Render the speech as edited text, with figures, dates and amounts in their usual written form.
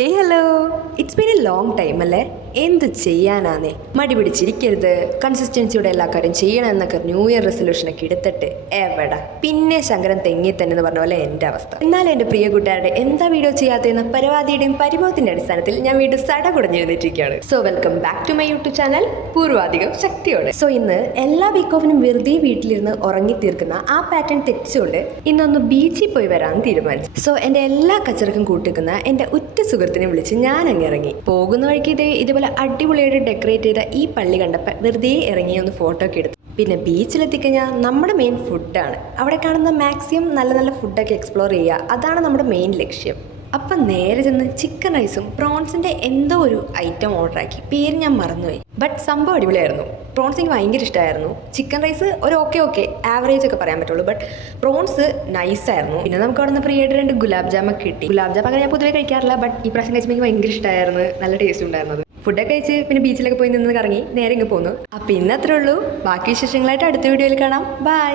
Hey hello, it's been A long time അല്ലേ? എന്ത് ചെയ്യാനാന്നേ, മടി പിടിച്ചിരിക്കരുത്, കൺസിസ്റ്റൻസിയോടെ എല്ലാ കാര്യം ചെയ്യണം എന്നൊക്കെ ന്യൂ ഇയർ റെസൊല്യൂഷനൊക്കെ എടുത്തിട്ട് എവിടെ പിന്നെ ശങ്കരൻ തെങ്ങി തന്നെ എന്ന് പറഞ്ഞ പോലെ എൻ്റെ അവസ്ഥ. എന്നാലും എൻ്റെ പ്രിയ കൂട്ടുകാരുടെ എന്താ വീഡിയോ ചെയ്യാത്തതെന്ന പരമാവധിയുടെയും പരിഭവത്തിന്റെ അടിസ്ഥാനത്തിൽ ഞാൻ വീണ്ടും സട കുടഞ്ഞെഴുന്നേറ്റിരിക്കുകയാണ്. So welcome back to my YouTube channel പൂർവാധികം ശക്തിയോടെ. സോ ഇന്ന് എല്ലാ വീക്ക് ഓഫിനും വെറുതെ വീട്ടിലിരുന്ന് ഉറങ്ങി തീർക്കുന്ന ആ പാറ്റേൺ തെറ്റിച്ചുകൊണ്ട് ഇന്നൊന്ന് ബീച്ചിൽ പോയി വരാൻ തീരുമാനിച്ചു. സോ എൻ്റെ എല്ലാ കച്ചറക്കും കൂട്ടിക്കുന്ന എൻ്റെ ഉറ്റ സുഹൃത്തിനെ വിളിച്ച് ഞാൻ അങ്ങ് ഇറങ്ങി. പോകുന്ന വഴിക്ക് ഇതുപോലെ അടിപൊളിയായിട്ട് ഡെക്കറേറ്റ് ചെയ്ത ഈ പള്ളി കണ്ടപ്പോൾ വെറുതെ ഇറങ്ങി ഒന്ന് ഫോട്ടോ ഒക്കെ എടുത്തു. പിന്നെ ബീച്ചിലെത്തിക്കഴിഞ്ഞാൽ നമ്മുടെ മെയിൻ ഫുഡാണ്. അവിടെ കാണുന്ന മാക്സിമം നല്ല നല്ല ഫുഡൊക്കെ എക്സ്പ്ലോർ ചെയ്യുക, അതാണ് നമ്മുടെ മെയിൻ ലക്ഷ്യം. അപ്പം നേരെ ചെന്ന് ചിക്കൻ റൈസും പ്രോൺസിൻ്റെ എന്തോ ഒരു ഐറ്റം ഓർഡറാക്കി. പേര് ഞാൻ മറന്നുപോയി, ബട്ട് സംഭവം അടിപൊളിയായിരുന്നു. പ്രോൺസ് എനിക്ക് ഭയങ്കര ഇഷ്ടമായിരുന്നു. ചിക്കൻ റൈസ് ഒരു ഓക്കെ ആവറേജ് ഒക്കെ പറയാൻ പറ്റുള്ളൂ, ബട്ട് പ്രോൺസ് നൈസായിരുന്നു. പിന്നെ നമുക്ക് അവിടെ നിന്ന് ഫ്രീ ആയിട്ട് 2 ഗുലാബ് ജാമൊക്കെ കിട്ടി. ഗുലാബ് ജാം അങ്ങനെ ഞാൻ പൊതുവെ കഴിക്കാറില്ല, ബട്ട് ഈ പ്രാവശ്യം കഴിച്ചപ്പോൾ എനിക്ക് ഭയങ്കര ഇഷ്ടമായിരുന്നു. നല്ല ടേസ്റ്റ് ഉണ്ടായിരുന്നത്. ഫുഡൊക്കെ കഴിച്ച് പിന്നെ ബീച്ചിലൊക്കെ പോയി നിന്ന് കറങ്ങി നേരെ ഇങ്ങ് പോന്നു. അപ്പം ഇന്ന് അത്രേ ഉള്ളൂ. ബാക്കി വിശേഷങ്ങളായിട്ട് അടുത്ത വീഡിയോയിൽ കാണാം. ബൈ.